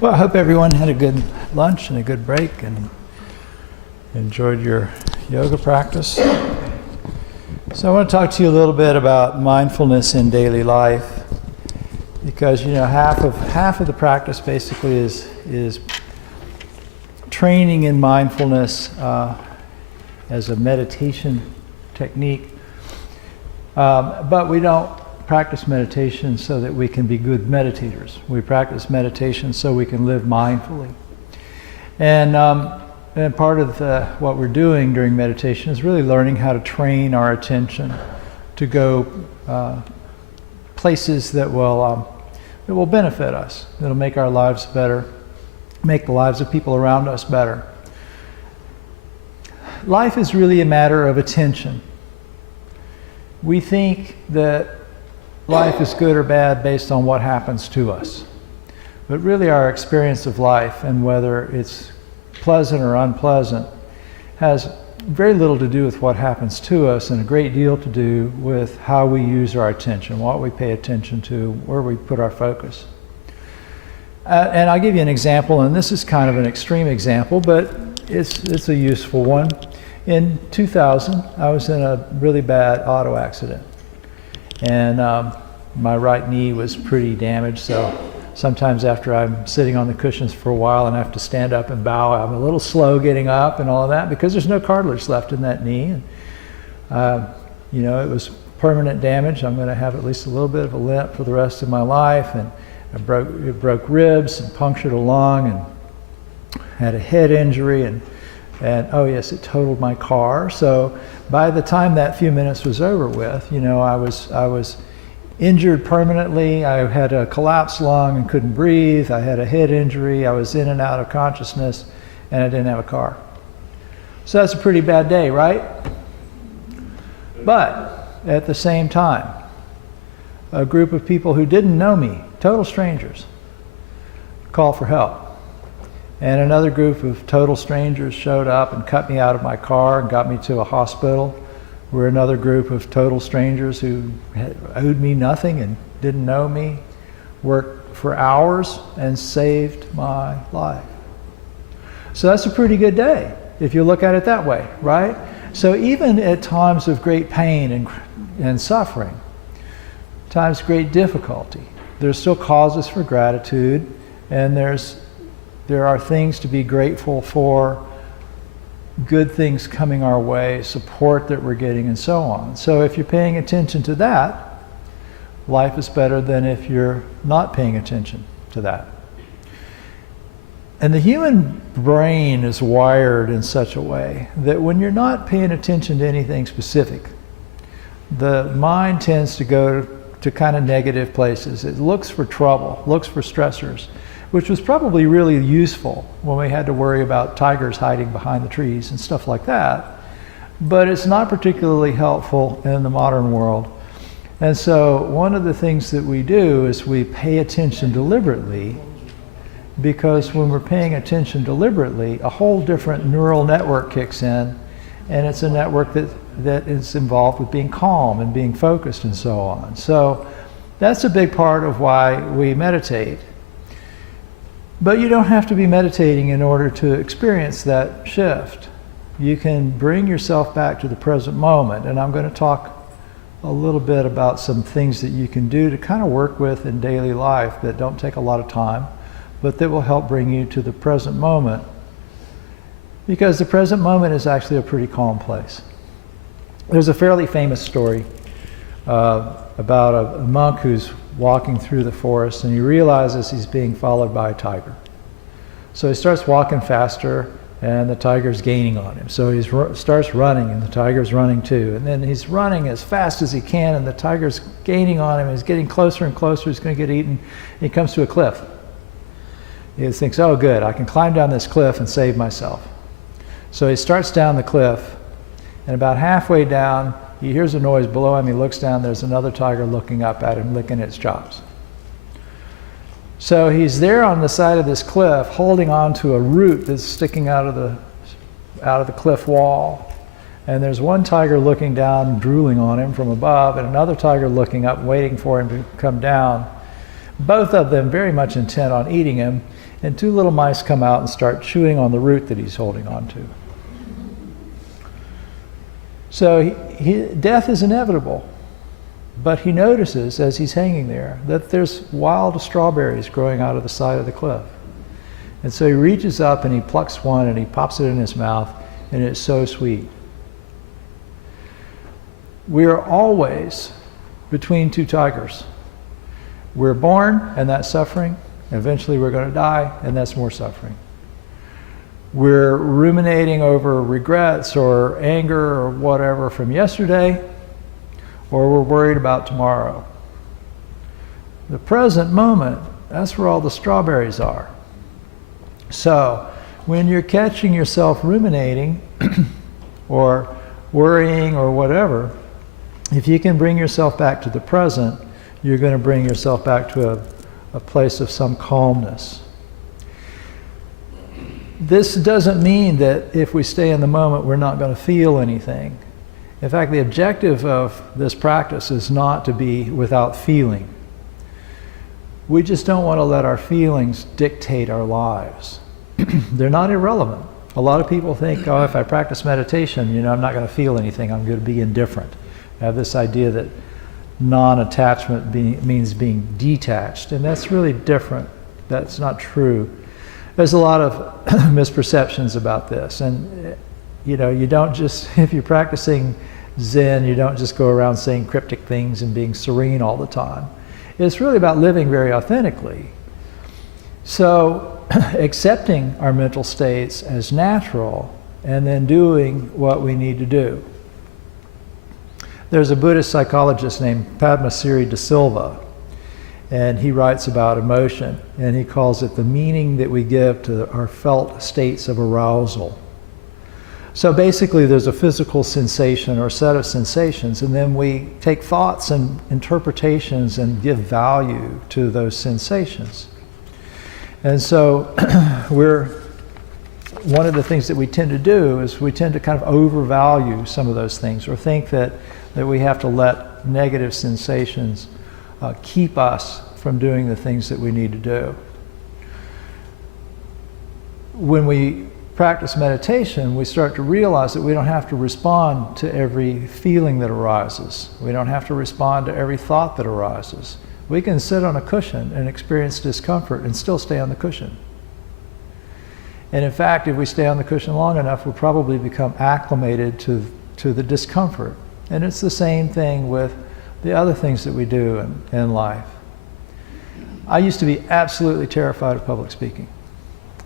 Well, I hope everyone had a good lunch and a good break and enjoyed your yoga practice. So I want to talk to you a little bit about mindfulness in daily life, because half of the practice basically is training in mindfulness as a meditation technique, but we don't practice meditation so that we can be good meditators. We practice meditation so we can live mindfully. And part of what we're doing during meditation is really learning how to train our attention to go places that will benefit us, that'll make our lives better, make the lives of people around us better. Life is really a matter of attention. We think that life is good or bad based on what happens to us. But really our experience of life, and whether it's pleasant or unpleasant, has very little to do with what happens to us and a great deal to do with how we use our attention, what we pay attention to, where we put our focus. And I'll give you an example, and this is kind of an extreme example, but it's a useful one. In 2000, I was in a really bad auto accident. And my right knee was pretty damaged, so sometimes after I'm sitting on the cushions for a while and I have to stand up and bow, I'm a little slow getting up and all of that because there's no cartilage left in that knee. And, it was permanent damage. I'm going to have at least a little bit of a limp for the rest of my life. And it broke ribs and punctured a lung and had a head injury and oh yes, it totaled my car. So by the time that few minutes was over with, I was injured permanently. I had a collapsed lung and couldn't breathe. I had a head injury. I was in and out of consciousness, and I didn't have a car. So that's a pretty bad day, right? But at the same time, a group of people who didn't know me, total strangers, called for help. And another group of total strangers showed up and cut me out of my car and got me to a hospital, where another group of total strangers who owed me nothing and didn't know me worked for hours and saved my life. So that's a pretty good day, if you look at it that way, right? So even at times of great pain and suffering, times of great difficulty, there's still causes for gratitude, and there are things to be grateful for, good things coming our way, support that we're getting, and so on. So if you're paying attention to that, life is better than if you're not paying attention to that. And the human brain is wired in such a way that when you're not paying attention to anything specific, the mind tends to go to kind of negative places. It looks for trouble, looks for stressors, which was probably really useful when we had to worry about tigers hiding behind the trees and stuff like that. But it's not particularly helpful in the modern world. And so one of the things that we do is we pay attention deliberately, because when we're paying attention deliberately, a whole different neural network kicks in, and it's a network that is involved with being calm and being focused and so on. So that's a big part of why we meditate. But you don't have to be meditating in order to experience that shift. You can bring yourself back to the present moment, and I'm going to talk a little bit about some things that you can do to kind of work with in daily life that don't take a lot of time, but that will help bring you to the present moment, because the present moment is actually a pretty calm place. There's a fairly famous story about a monk who's walking through the forest, and he realizes he's being followed by a tiger. So he starts walking faster, and the tiger's gaining on him. So he starts running, and the tiger's running too. And then he's running as fast as he can, and the tiger's gaining on him. He's getting closer and closer. He's going to get eaten. He comes to a cliff. He thinks, oh good, I can climb down this cliff and save myself. So he starts down the cliff, and about halfway down, he hears a noise below him. He looks down. There's another tiger looking up at him, licking its chops. So he's there on the side of this cliff, holding on to a root that's sticking out of the cliff wall. And there's one tiger looking down, drooling on him from above, and another tiger looking up, waiting for him to come down. both of them very much intent on eating him, and two little mice come out and start chewing on the root that he's holding on to. So death is inevitable, but he notices as he's hanging there that there's wild strawberries growing out of the side of the cliff. And so he reaches up and he plucks one and he pops it in his mouth, and it's so sweet. We are always between two tigers. We're born, and that's suffering. Eventually we're going to die, and that's more suffering. We're ruminating over regrets or anger or whatever from yesterday, or we're worried about tomorrow. The present moment, that's where all the strawberries are. So when you're catching yourself ruminating or worrying or whatever, if you can bring yourself back to the present, you're going to bring yourself back to a place of some calmness. This doesn't mean that if we stay in the moment, we're not going to feel anything. In fact, the objective of this practice is not to be without feeling. We just don't want to let our feelings dictate our lives. They're not irrelevant. A lot of people think, oh, if I practice meditation, I'm not going to feel anything. I'm going to be indifferent. I have this idea that non-attachment means being detached, and that's really different. That's not true. There's a lot of misperceptions about this, and you don't just, if you're practicing Zen, you don't just go around saying cryptic things and being serene all the time. It's really about living very authentically. So accepting our mental states as natural and then doing what we need to do. There's a Buddhist psychologist named Padmasiri de Silva, and he writes about emotion, and he calls it the meaning that we give to our felt states of arousal. So basically there's a physical sensation or set of sensations, and then we take thoughts and interpretations and give value to those sensations. And so one of the things that we tend to do is we tend to kind of overvalue some of those things, or think that we have to let negative sensations keep us from doing the things that we need to do. When we practice meditation, we start to realize that we don't have to respond to every feeling that arises. We don't have to respond to every thought that arises. We can sit on a cushion and experience discomfort and still stay on the cushion. And in fact, if we stay on the cushion long enough, we'll probably become acclimated to the discomfort. And it's the same thing with the other things that we do in life. I used to be absolutely terrified of public speaking.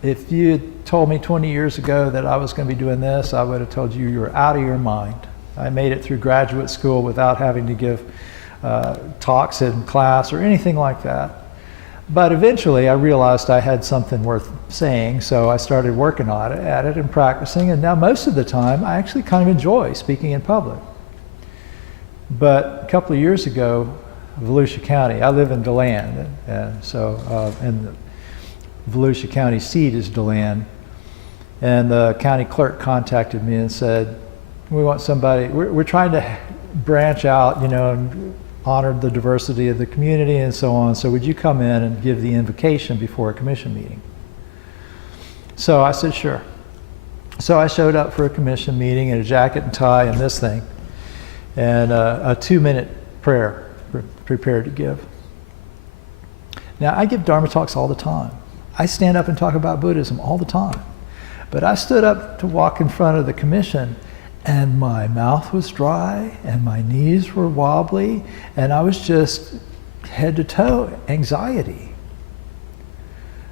If you had told me 20 years ago that I was going to be doing this, I would have told you were out of your mind. I made it through graduate school without having to give talks in class or anything like that. But eventually I realized I had something worth saying, so I started working at it and practicing, and now most of the time I actually kind of enjoy speaking in public. But a couple of years ago, Volusia County, I live in DeLand, and the Volusia County seat is DeLand, and the county clerk contacted me and said, we want somebody, we're trying to branch out, and honor the diversity of the community and so on, so would you come in and give the invocation before a commission meeting? So I said, sure. So I showed up for a commission meeting in a jacket and tie and this thing, and a 2-minute prayer prepared to give. Now, I give Dharma talks all the time. I stand up and talk about Buddhism all the time. But I stood up to walk in front of the commission, and my mouth was dry, and my knees were wobbly, and I was just head to toe anxiety.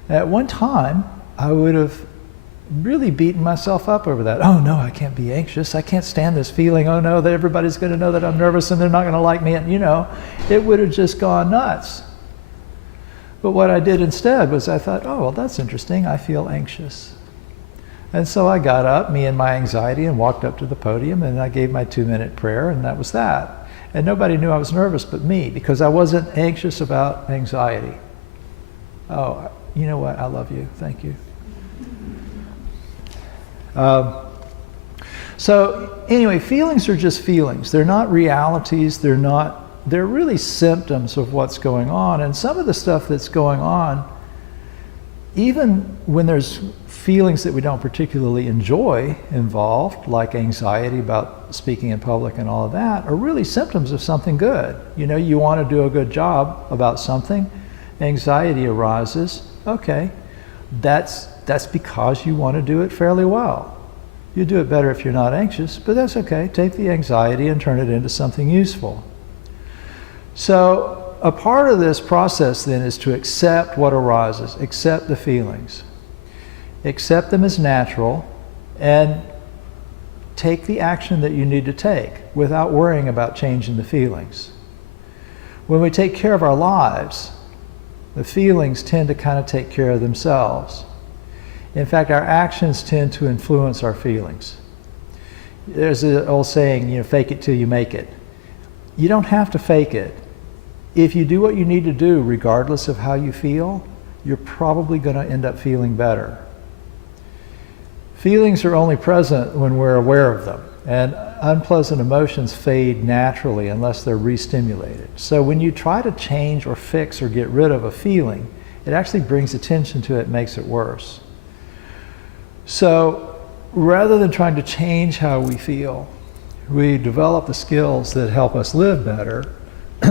At one time, I would have really beaten myself up over that. Oh no, I can't be anxious. I can't stand this feeling. Oh no, that everybody's going to know that I'm nervous and they're not going to like me. And it would have just gone nuts. But what I did instead was I thought, oh, well, that's interesting. I feel anxious. And so I got up, me and my anxiety, and walked up to the podium, and I gave my 2-minute prayer, and that was that. And nobody knew I was nervous but me, because I wasn't anxious about anxiety. Oh, you know what? I love you. Thank you. So anyway, feelings are just feelings. They're not realities. They're not they're really symptoms of what's going on. And some of the stuff that's going on, even when there's feelings that we don't particularly enjoy involved, like anxiety about speaking in public and all of that, are really symptoms of something good. You know, you want to do a good job about something, anxiety arises, okay, that's because you want to do it fairly well. You do it better if you're not anxious, but that's okay. Take the anxiety and turn it into something useful. So a part of this process then is to accept what arises, accept the feelings, accept them as natural, and take the action that you need to take without worrying about changing the feelings. When we take care of our lives, the feelings tend to kind of take care of themselves. In fact, our actions tend to influence our feelings. There's an old saying, you know, fake it till you make it. You don't have to fake it. If you do what you need to do, regardless of how you feel, you're probably going to end up feeling better. Feelings are only present when we're aware of them, and unpleasant emotions fade naturally unless they're re-stimulated. So when you try to change or fix or get rid of a feeling, it actually brings attention to it, makes it worse. So rather than trying to change how we feel, we develop the skills that help us live better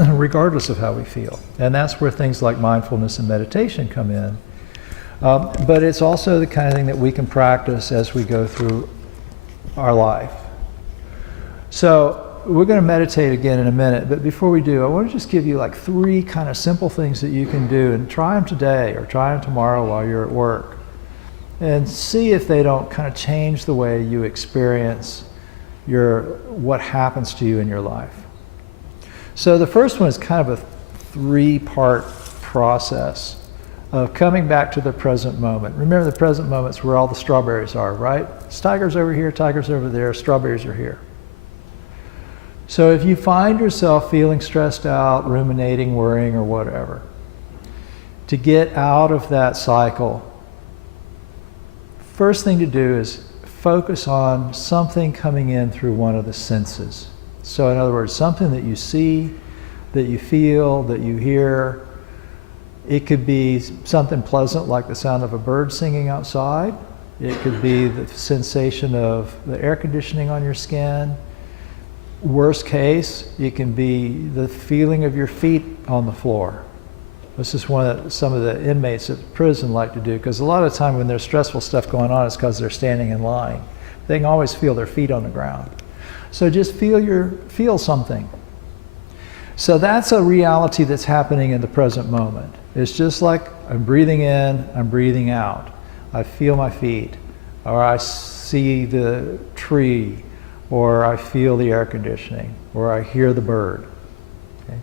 regardless of how we feel. And that's where things like mindfulness and meditation come in. But it's also the kind of thing that we can practice as we go through our life. So we're going to meditate again in a minute, but before we do, I want to just give you like 3 kind of simple things that you can do, and try them today or try them tomorrow while you're at work. And see if they don't kind of change the way you experience what happens to you in your life. So the first one is kind of a 3-part process of coming back to the present moment. Remember, the present moment's where all the strawberries are, right? Tiger's over here, tiger's over there, strawberries are here. So if you find yourself feeling stressed out, ruminating, worrying, or whatever, to get out of that cycle, first thing to do is focus on something coming in through one of the senses. So in other words, something that you see, that you feel, that you hear. It could be something pleasant like the sound of a bird singing outside. It could be the sensation of the air conditioning on your skin. Worst case, it can be the feeling of your feet on the floor. This is one that some of the inmates at prison like to do, because a lot of the time when there's stressful stuff going on, it's because they're standing in line. They can always feel their feet on the ground. So just feel something. So that's a reality that's happening in the present moment. It's just like I'm breathing in, I'm breathing out. I feel my feet, or I see the tree, or I feel the air conditioning, or I hear the bird. Okay?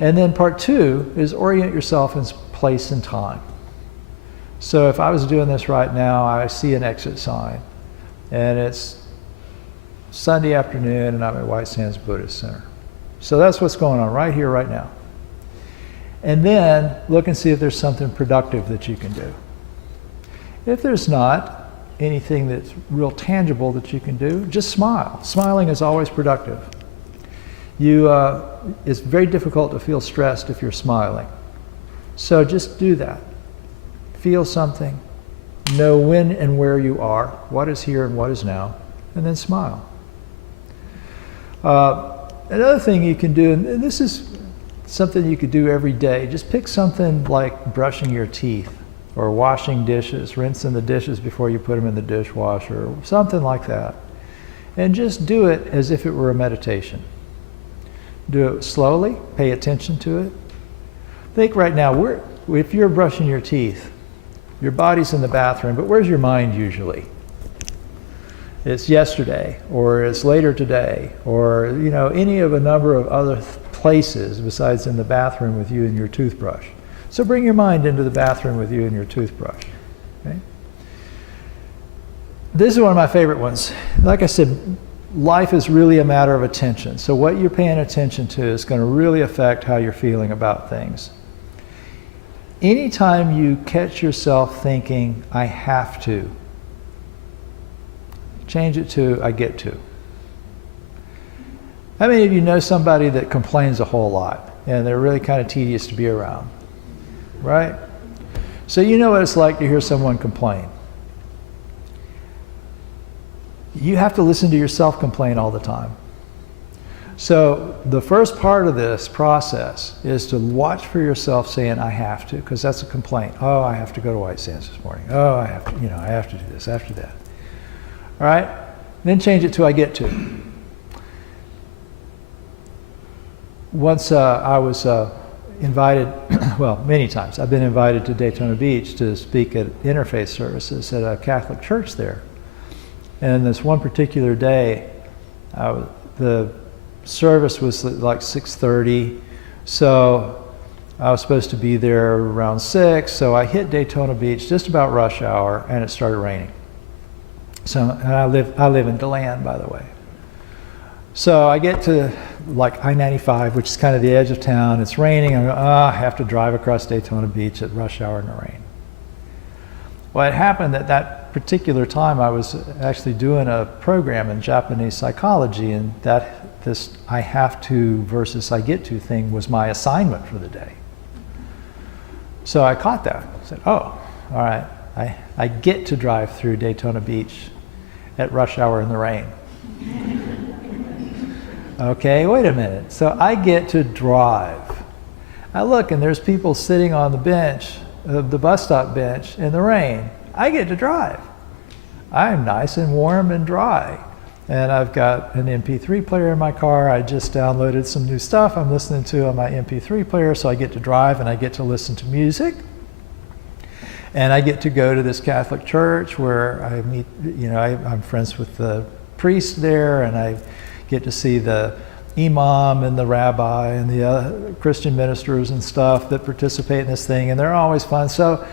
And then part 2 is orient yourself in place and time. So if I was doing this right now, I see an exit sign, and it's Sunday afternoon, and I'm at White Sands Buddhist Center. So that's what's going on right here, right now. And then look and see if there's something productive that you can do. If there's not anything that's real tangible that you can do, just smile. Smiling is always productive. It's very difficult to feel stressed if you're smiling. So just do that. Feel something. Know when and where you are, what is here and what is now, and then smile. Another thing you can do, and this is something you could do every day, just pick something like brushing your teeth or washing dishes, rinsing the dishes before you put them in the dishwasher, something like that. And just do it as if it were a meditation. Do it slowly, pay attention to it. Think right now, if you're brushing your teeth, your body's in the bathroom, but where's your mind usually? It's yesterday, or it's later today, or any of a number of other places besides in the bathroom with you and your toothbrush. So bring your mind into the bathroom with you and your toothbrush. Okay? This is one of my favorite ones. Like I said, life is really a matter of attention. So what you're paying attention to is going to really affect how you're feeling about things. Anytime you catch yourself thinking, I have to, change it to, I get to. How many of you know somebody that complains a whole lot and they're really kind of tedious to be around? Right? So you know what it's like to hear someone complain. You have to listen to yourself complain all the time. So the first part of this process is to watch for yourself saying, I have to, because that's a complaint. Oh, I have to go to White Sands this morning. Oh, I have to, I have to do this, after that. All right? Then change it to I get to. Once I was invited, well, many times, I've been invited to Daytona Beach to speak at interfaith services at a Catholic church there. And this one particular day, the service was like 6:30, so I was supposed to be there around 6, so I hit Daytona Beach just about rush hour, and it started raining. So, and I live in DeLand, by the way. So I get to like I-95, which is kind of the edge of town. It's raining. I go, I have to drive across Daytona Beach at rush hour in the rain. Well, it happened at that particular time I was actually doing a program in Japanese psychology, and this I have to versus I get to thing was my assignment for the day. So I caught that. I said, oh, all right, I get to drive through Daytona Beach at rush hour in the rain. Okay, wait a minute. So I get to drive. I look, and there's people sitting on the bench, the bus stop bench in the rain. I get to drive. I'm nice and warm and dry. And I've got an MP3 player in my car. I just downloaded some new stuff I'm listening to on my MP3 player, so I get to drive and I get to listen to music. And I get to go to this Catholic church where I meet, I'm friends with the priest there, and I get to see the imam and the rabbi and the Christian ministers and stuff that participate in this thing, and they're always fun. So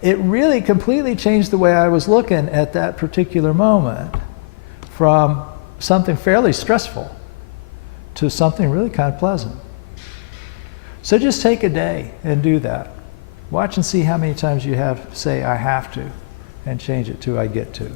it really completely changed the way I was looking at that particular moment, from something fairly stressful to something really kind of pleasant. So just take a day and do that. Watch and see how many times you say I have to, and change it to I get to.